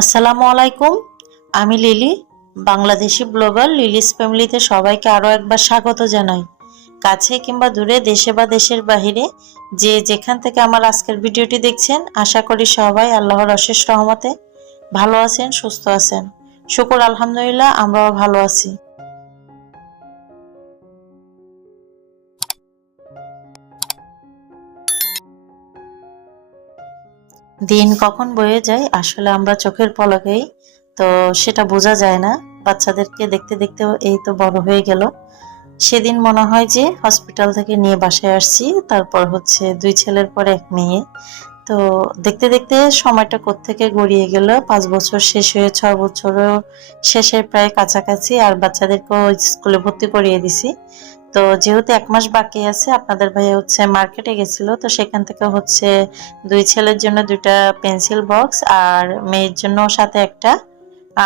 আসসালামু আলাইকুম। আমি লিলি, বাংলাদেশি ব্লগার লিলিস ফ্যামিলিতে সবাইকে আরও একবার স্বাগত জানাই। কাছে কিংবা দূরে, দেশে বা দেশের বাহিরে, যে যেখান থেকে আমার আজকের ভিডিওটি দেখছেন, আশা করি সবাই আল্লাহর অশেষ রহমতে ভালো আছেন, সুস্থ আছেন। শুকর আলহামদুলিল্লাহ, আমরাও ভালো আছি। দিন কখন বয়ে যায় আসলে আমরা চোখের পলকেই তো সেটা বোঝা যায় না। বাচ্চাদেরকে দেখতে দেখতে এই তো বড় হয়ে গেল। সেদিন মনে হয় যে হসপিটাল থেকে নিয়ে বাসায় আসছি, তারপর হচ্ছে 2 ছেলের পর 1 মেয়ে। তো দেখতে দেখতে সময়টা কোত্থেকে গড়িয়ে গেল, 5 বছর শেষ হয়ে 6 বছরও শেষের প্রায় কাছাকাছি, আর বাচ্চাদেরকেও স্কুলে ভর্তি করিয়ে দিছি। তো যেহেতু 1 মাস বাকি আছে, আপনাদের ভাই হচ্ছে মার্কেটে গেছিল, তো সেখান থেকে হচ্ছে 2 ছেলের জন্য 2টা পেন্সিল বক্স, আর মেয়ের জন্য সাথে একটা,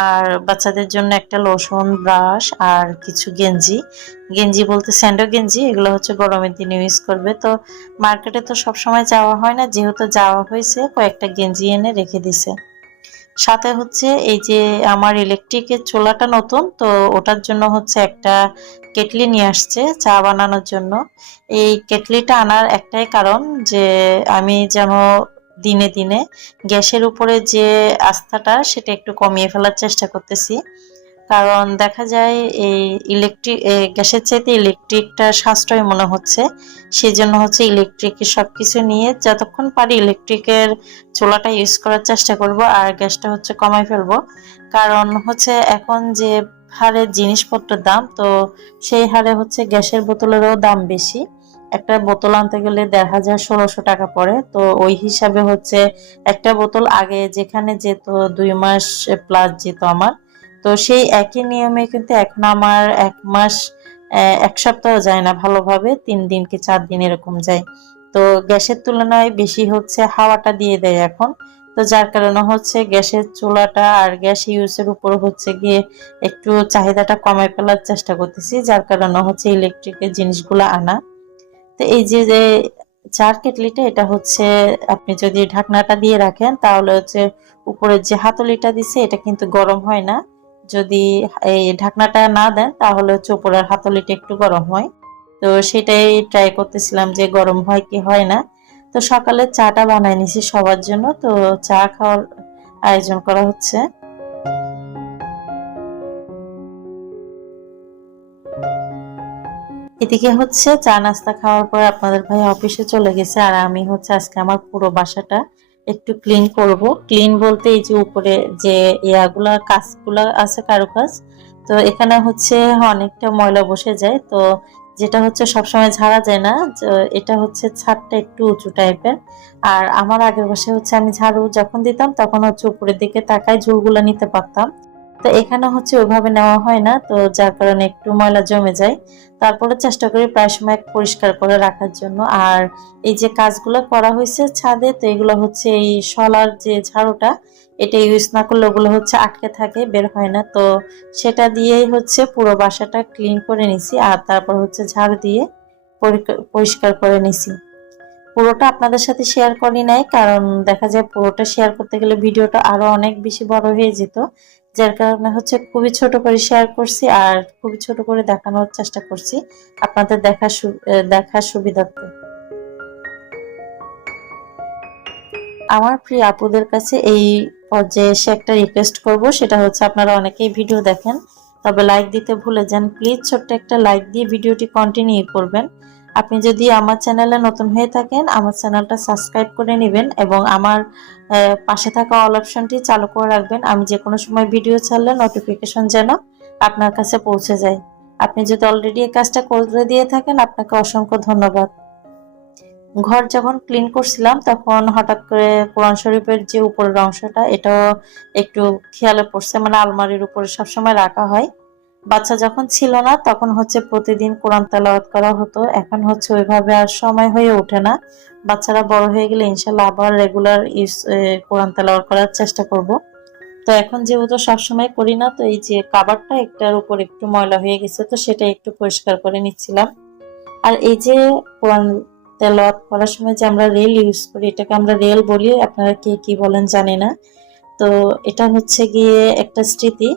আর বাচ্চাদের জন্য একটা লোশন, ব্রাশ, আর কিছু গেঞ্জি। গেঞ্জি বলতে স্যান্ডো গেঞ্জি, এগুলো হচ্ছে গরমের দিনে ইউজ করবে। তো মার্কেটে তো সবসময় যাওয়া হয় না, যেহেতু যাওয়া হয়েছে কয়েকটা গেঞ্জি এনে রেখে দিছে। সাথে হচ্ছে এই যে আমার ইলেকট্রিকের চুলাটা নতুন, তো ওটার জন্য হচ্ছে একটা কেটলি নিয়ে আসছে চা বানানোর জন্য। এই কেটলিটা আনার একটাই কারণ যে আমি যেন দিনে দিনে গ্যাসের উপরে যে আস্থাটা সেটা একটু কমিয়ে ফেলার চেষ্টা করতেছি। কারণ দেখা যায় এই গ্যাসের চাইতে ইলেকট্রিকটা সাশ্রয় মনে হচ্ছে। সেজন্য হচ্ছে ইলেকট্রিকের সবকিছু নিয়ে যতক্ষণ পারি ইলেকট্রিকের চুলাটা ইউজ করার চেষ্টা করব, আর গ্যাসটা হচ্ছে কমাই ফেলবো। কারণ হচ্ছে এখন যে হারে জিনিসপত্রের দাম, তো সেই হারে হচ্ছে গ্যাসের বোতলেরও দাম বেশি। একটা বোতল আনতে গেলে 1500-1600 টাকা পড়ে। তো ওই হিসাবে হচ্ছে একটা বোতল আগে যেখানে যেত 2 মাস প্লাস যেত আমার, তো সেই একই নিয়মে কিন্তু এখন আমার 1 মাস, 1 সপ্তাহ যায় না ভালোভাবে, 3 দিন কি 4 দিন এরকম যায়। তো গ্যাসের তুলনায় বেশি হচ্ছে হাওয়াটা দিয়ে দেয় এখন। তো যার কারণে হচ্ছে গ্যাসের চুলাটা আর গ্যাস ইউজের উপর হচ্ছে গিয়ে একটু চাহিদাটা কমায় ফেলার চেষ্টা করতেছি, যার কারণে হচ্ছে ইলেকট্রিকের জিনিসগুলো আনা। তো এই যে যে চার কেটলিটা, এটা হচ্ছে আপনি যদি ঢাকনাটা দিয়ে রাখেন তাহলে হচ্ছে উপরের যে হাতলিটা দিছে এটা কিন্তু গরম হয় না। যদি এই ঢাকনাটা না দেন তাহলে হচ্ছে উপরের হাতলিটা একটু গরম হয়। তো সেটাই ট্রাই করতেছিলাম যে গরম হয় কি হয় না। তো সকালে চাটা বানাই নিছি সবার জন্য, তো চা খাওয়ার আয়োজন করা হচ্ছে। এদিকে হচ্ছে চা নাস্তা খাওয়ার পর আপনাদের ভাই অফিসে চলে গেছে, আর আমি হচ্ছে আজকে আমার পুরো বাসাটা একটু ক্লিন করব। ক্লিন বলতে এই যে উপরে যে ইয়াগুলা কাজগুলা আছে কারুকাজ, তো এখানে হচ্ছে অনেকটা ময়লা বসে যায়। তো যেটা হচ্ছে সবসময় ঝাড়া যায় না, এটা হচ্ছে ছাদটা একটু উঁচু টাইপের। আর আমার আগের বাসায় হচ্ছে আমি ঝাড়ু যখন দিতাম তখন হচ্ছে উপরের দিকে তাকায় ঝুলগুলা নিতে পারতাম। তো এখানে হচ্ছে ওইভাবে নেওয়া হয় না, তো যার কারণে একটু ময়লা জমে যায়। তারপরে চেষ্টা করি প্রায় সময় পরিষ্কার করে রাখার জন্য। আর এই যে কাজগুলো করা হয়েছে ছাদে, তো এগুলো হচ্ছে এই শলার যে ঝাড়ুটা, এটা ইউজ না করলে ওগুলো হচ্ছে আটকে থাকে, বের হয় না। তো সেটা দিয়েই হচ্ছে পুরো বাসাটা ক্লিন করে নিছি, আর তারপর হচ্ছে ঝাড়ু দিয়ে পরিষ্কার করে নিছি। পুরোটা আপনাদের সাথে শেয়ার করি নাই, কারণ দেখা যায় পুরোটা শেয়ার করতে গেলে ভিডিওটা আরো অনেক বেশি বড় হয়ে যেত। যার কারণে হচ্ছে খুবই ছোট করে শেয়ার করছি, আর খুবই ছোট করে দেখানোর চেষ্টা করছি আপনাদের দেখার সুবিধার্থে। আমার প্রিয় আপুদের কাছে এই পর্যায়ে এসে একটা রিকোয়েস্ট করব, সেটা হচ্ছে আপনারা অনেকেই ভিডিও দেখেন, তবে লাইক দিতে ভুলে যান। প্লিজ ছোট্ট একটা লাইক দিয়ে ভিডিওটি কন্টিনিউ করবেন। আপনি যদি আমার চ্যানেলে নতুন হয়ে থাকেন, আমার চ্যানেলটা সাবস্ক্রাইব করে নেবেন এবং আমার পাশে থাকা অল অপশনটি চালু করে রাখবেন। আমি যে কোনো সময় ভিডিও ছাড়লে নোটিফিকেশন যেন আপনার কাছে পৌঁছে যায়। আপনি যদি অলরেডি এই কাজটা করে দিয়ে থাকেন, আপনাকে অসংখ্য ধন্যবাদ। ঘর যখন ক্লিন করছিলাম তখন হঠাৎ করে কোরআন শরীফের যে উপরের অংশটা, এটাও একটু খেয়ালে পড়ছে, মানে আলমারির উপরে সবসময় রাখা হয়। বাচ্চা যখন ছিল না তখন হচ্ছে প্রতিদিন কোরআন তেলাওয়াত করা হতো, এখন হচ্ছে ওইভাবে আর সময় হয়ে ওঠে না। বাচ্চারা বড় হয়ে গেলে ইনশাল্লাহ আবার রেগুলার কোরআন তেলাওয়াত করার চেষ্টা করব। তো এখন যেহেতু সবসময় করি না, তো এই যে কাবারটা একটার উপর একটু ময়লা হয়ে গেছে, তো সেটা একটু পরিষ্কার করে নিচ্ছিলাম। আর এই যে কোরআন তেলাওয়াত করার সময় যে আমরা রেল ইউজ করি, এটাকে আমরা রেল বলি, আপনারা কে কি বলেন জানি না। তো এটা হচ্ছে গিয়ে একটা স্মৃতি।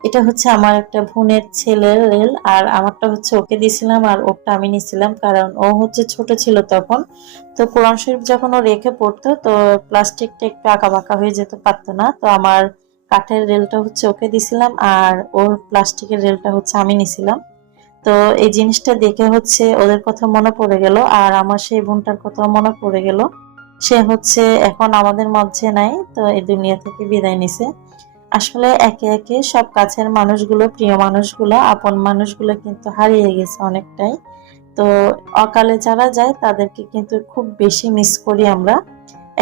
এটা হচ্ছে আমার একটা বোনের ছেলের রেল, আর আমারটা হচ্ছে ওকে দিয়েছিলাম আর ওটা আমি নিয়েছিলাম, কারণ ও হচ্ছে ছোট ছিল তখন। তো কোরআন শরীফ যখন ও রেখে পড়তো, তো প্লাস্টিকটা একটু আঁকা বাঁকা হয়ে যেতে পারতো না, তো আমার কাঠের রেলটা হচ্ছে ওকে দিছিলাম আর ওর প্লাস্টিকের রেলটা হচ্ছে আমি নিছিলাম। তো এই জিনিসটা দেখে হচ্ছে ওদের কথা মনে পড়ে গেল, আর আমার সেই বোনটার কথা মনে পড়ে গেল। সে হচ্ছে এখন আমাদের মধ্যে নাই, তো এই দুনিয়া থেকে বিদায় নিছে। আসলে একে একে সব কাছের মানুষগুলো, প্রিয় মানুষগুলো, আপন মানুষগুলো কিন্তু হারিয়ে গেছে অনেকটাই। তো অকালে যারা যায় তাদেরকে কিন্তু খুব বেশি মিস করি আমরা।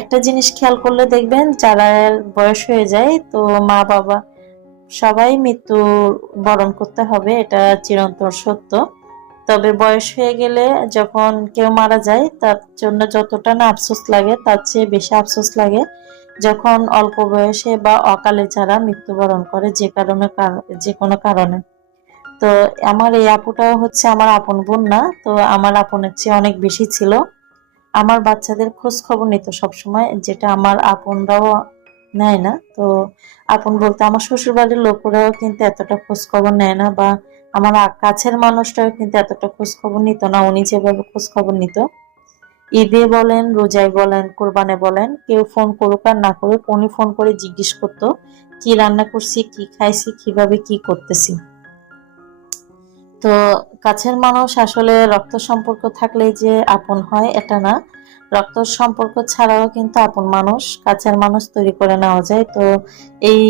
একটা জিনিস খেয়াল করলে দেখবেন, যারা বয়স হয়ে যায়, তো মা বাবা সবাই মৃত্যু বরণ করতে হবে, এটা চিরন্তন সত্য। তবে বয়স হয়ে গেলে যখন কেউ মারা যায়, তার জন্য যতটা না আফসোস লাগে, তার চেয়ে বেশি আফসোস লাগে যখন অল্প বয়সে বা অকালে যারা মৃত্যুবরণ করে, যে কোনো কারণে। তো আমার এই আপুটাও হচ্ছে আমার আপন বোন না, তো আমার আপনের চেয়ে অনেক বেশি ছিল। আমার বাচ্চাদের খোঁজ খবর নিত সবসময়, যেটা আমার আপনরাও নেয় না। তো আপন বলতে আমার শ্বশুর বাড়ির লোকেরাও কিন্তু এতটা খোঁজ খবর নেয় না, বা আমার কাছের মানুষটাও কিন্তু এতটা খোঁজ খবর নিত না উনি যেভাবে খোঁজ খবর নিত। ঈদে বলেন, রোজায় বলেন, কোরবানে বলেন, কেউ ফোন করুক আর না করুক, উনি ফোন করে জিজ্ঞেস করতো কি রান্না করছি, কি খাইছি, কিভাবে কি করতেছি। তো কাছের মানুষ আসলে রক্ত সম্পর্ক থাকলেই যে আপন হয় এটা না, রক্ত সম্পর্ক ছাড়াও কিন্তু আপন মানুষ, কাছের মানুষ তৈরি করে নেওয়া যায়। তো এই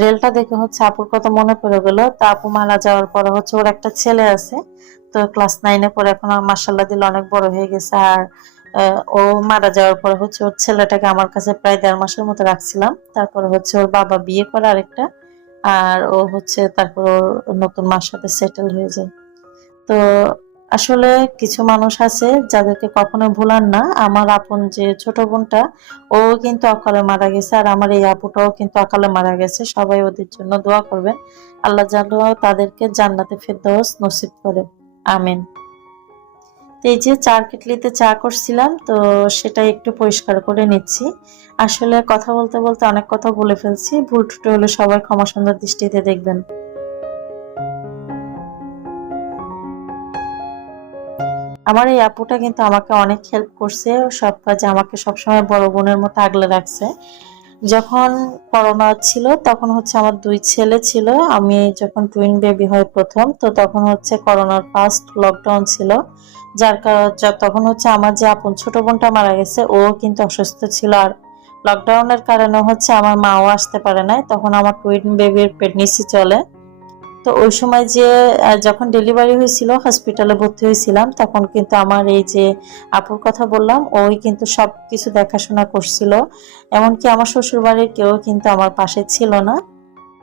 রেলটা দেখে হচ্ছে আপুর কথা মনে পড়ে গেল। তো আপু মারা যাওয়ার পর হচ্ছে ওর একটা ছেলে আছে, তো ক্লাস 9-এ পড়ে, এখন মাশাআল্লাহ দিল অনেক বড় হয়ে গেছে। আর ও মারা যাওয়ার পর হচ্ছে ওর ছেলেটাকে আমার কাছে প্রায় 1.5 মাসের মতো রাখছিলাম। তারপরে হচ্ছে ওর বাবা বিয়ে করে আরেকটা, আর ও হচ্ছে তারপর ওর নতুন মার সাথে সেটেল হয়ে যায়। তো আসলে কিছু মানুষ আছে যাদেরকে কখনো ভুলার না। আমার আপন যে ছোট বোনটা, ও কিন্তু অকালে মারা গেছে, আর আমার এই আপুটাও কিন্তু অকালে মারা গেছে। সবাই ওদের জন্য দোয়া করবেন, আল্লাহ যেন তাদেরকে জান্নাতে ফেরদৌস নসিব করে। আমিন। তো এই যে চার কেটলিতে চা করছিলাম, তো সেটা একটু পরিষ্কার করে নিচ্ছি। আসলে কথা বলতে বলতে অনেক কথা বলে ফেলছি, ভুল ত্রুটি হলে সবাই ক্ষমা সুন্দর দৃষ্টিতে দেখবেন। আমার এই আপুটা কিন্তু আমাকে অনেক হেল্প করছে, সব কাজে আমাকে সবসময় বড় বোনের মতো আগলে রাখছে। যখন করোনা ছিল তখন হচ্ছে আমার 2 ছেলে ছিল, আমি যখন টুইন বেবি হয় প্রথম, তো তখন হচ্ছে করোনার ফার্স্ট লকডাউন ছিল। যার কারণ তখন হচ্ছে আমার যে আপন ছোট বোনটা মারা গেছে, ও কিন্তু অসুস্থ ছিল, আর লকডাউনের কারণে হচ্ছে আমার মাও আসতে পারে নাই, তখন আমার টুইন বেবির প্রেগনেন্সি চলে। তো ওই সময় যে যখন ডেলিভারি হয়েছিল হসপিটালে ভর্তি হয়েছিলাম, তখন কিন্তু আমার এই যে আপুর কথা বললাম, ওই কিন্তু সবকিছু দেখাশোনা করছিল। এমনকি আমার শ্বশুর বাড়ির কেউ কিন্তু আমার পাশে ছিল না।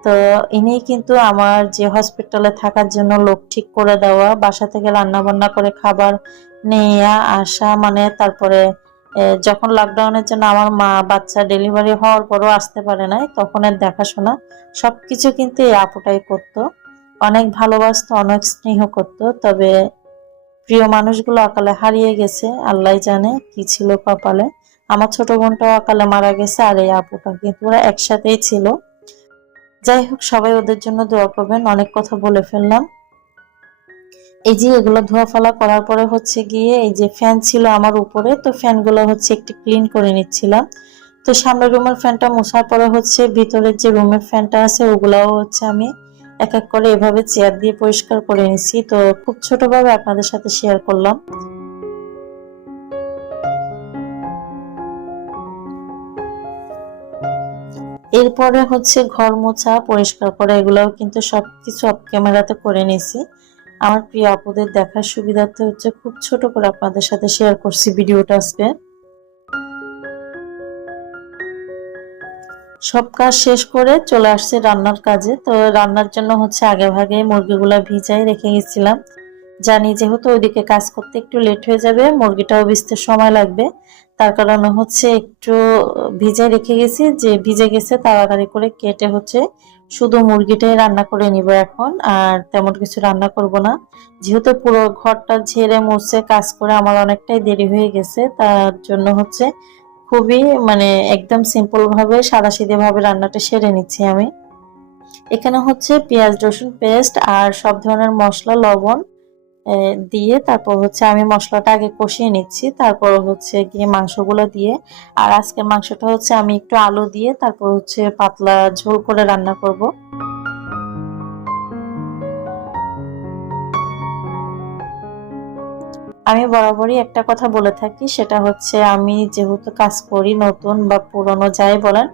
তো ইনি কিন্তু আমার যে হসপিটালে থাকার জন্য লোক ঠিক করে দেওয়া, বাসা থেকে রান্না বান্না করে খাবার নিয়ে আসা, মানে তারপরে যখন লকডাউনের জন্য আমার মা বাচ্চা ডেলিভারি হওয়ার পরও আসতে পারে নাই, তখন এর দেখাশোনা সবকিছু কিন্তু এই আপুটাই করতো। অনেক ভালোবাসতো, অনেক স্নেহ করতো। তবে প্রিয় মানুষগুলো অকালে হারিয়ে গেছে, আল্লাহ জানে কি ছিল কপালে। আমার ছোট বোনটাও অকালে মারা গেছে, আর এই আপুটা কিন্তু ওরা একসাথেই ছিল। যাই হোক, সবাই ওদের জন্য দোয়া করবেন। অনেক কথা বলে ফেললাম। এই যে এগুলো ধোয়া ফেলা করার পরে হচ্ছে গিয়ে এই যে ফ্যান ছিল আমার উপরে, তো ফ্যানগুলো হচ্ছে একটু ক্লিন করে নিচ্ছিলাম। তো সামনের রুমের ফ্যানটা মোছার পরে হচ্ছে ভিতরের যে রুমের ফ্যানটা আছে ওগুলাও হচ্ছে আমি এক এক করে এভাবে চেয়ার দিয়ে পরিষ্কার করে নিছি। তো খুব ছোটভাবে আপনাদের সাথে শেয়ার করলাম। এরপরে হচ্ছে ঘর মোছা, পরিষ্কার করা, এগুলাও কিন্তু সবকিছু অফ ক্যামেরাতে করে নিছি। আমার প্রিয় আপুদের দেখার সুবিধার্থে হচ্ছে খুব ছোট করে আপনাদের সাথে শেয়ার করছি ভিডিওটা আজকে। সব কাজ শেষ করে চলে আসছে রান্নার কাজে। তো রান্নার জন্য হচ্ছে আগে ভাগে মুরগিগুলা ভিজাই রেখে গেছিলাম, জানি যেহেতু ওইদিকে কাজ করতে একটু লেট হয়ে যাবে, মুরগিটাও ভিজতে সময় লাগবে, তার কারণে হচ্ছে একটু ভিজাই রেখে গেছি। যে ভিজে গেছে তাড়াতাড়ি করে কেটে হচ্ছে শুধু মুরগিটাই রান্না করে নিব এখন, আর তেমন কিছু রান্না করব না। যেহেতু পুরো ঘরটা ঝেড়ে মুছে কাজ করে আমার অনেকটাই দেরি হয়ে গেছে, তার জন্য হচ্ছে খুবই মানে একদম সিম্পল ভাবে সাদাসিধে ভাবে রান্নাটা সেরে নিচ্ছি আমি। এখানে হচ্ছে পেঁয়াজ রসুন পেস্ট আর সব ধরনের মশলা লবণ দিয়ে তারপর হচ্ছে আমি মশলাটা আগে কষিয়ে নিচ্ছি, তারপর হচ্ছে গিয়ে মাংসগুলো দিয়ে। আর আজকের মাংসটা হচ্ছে আমি একটু আলু দিয়ে তারপর হচ্ছে পাতলা ঝোল করে রান্না করব। আমি বরাবরই একটা কথা বলে থাকি, সেটা হচ্ছে আমি যেহেতু কাজ করি নতুন বা পুরনো যাই বলেন,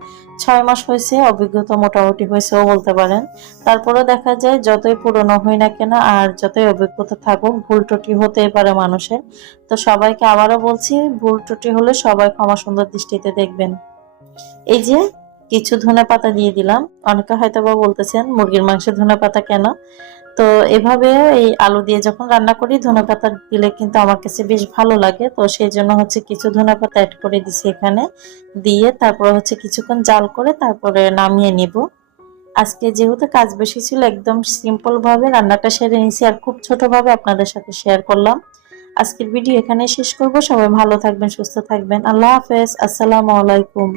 6 মাস হয়েছে, অভিজ্ঞতা মোটামুটি হয়েছেও বলতে পারেন। তারপরেও দেখা যায় যতই পুরনো হই না কেন আর যতই অভিজ্ঞতা থাকুক, ভুল ত্রুটি হতেই পারে মানুষের। তো সবাইকে আবারও বলছি, ভুল ত্রুটি হলে সবাই ক্ষমা সুন্দর দৃষ্টিতে দেখবেন। এই যে কিছু ধনেপাতা দিয়ে দিলাম। অনেকে হয়তোবা বলতেছেন মুরগির মাংসে ধনেপাতা কেন? তো এভাবে এই আলু দিয়ে যখন রান্না করি ধনেপাতা দিলে কিন্তু আমার কাছে বেশ ভালো লাগে। তো সেই জন্য হচ্ছে কিছু ধনেপাতা অ্যাড করে দিছি এখানে। দিয়ে তারপর হচ্ছে কিছুক্ষণ জাল করে তারপরে নামিয়ে নিব। আজকে যেহেতু কাজ বেশি ছিল, একদম সিম্পল ভাবে রান্নাটা সেরে নিয়েছি আর খুব ছোটভাবে আপনাদের সাথে শেয়ার করলাম। আজকের ভিডিও এখানে শেষ করব। সবাই ভালো থাকবেন, সুস্থ থাকবেন। আল্লাহ হাফেজ। আসসালামু আলাইকুম।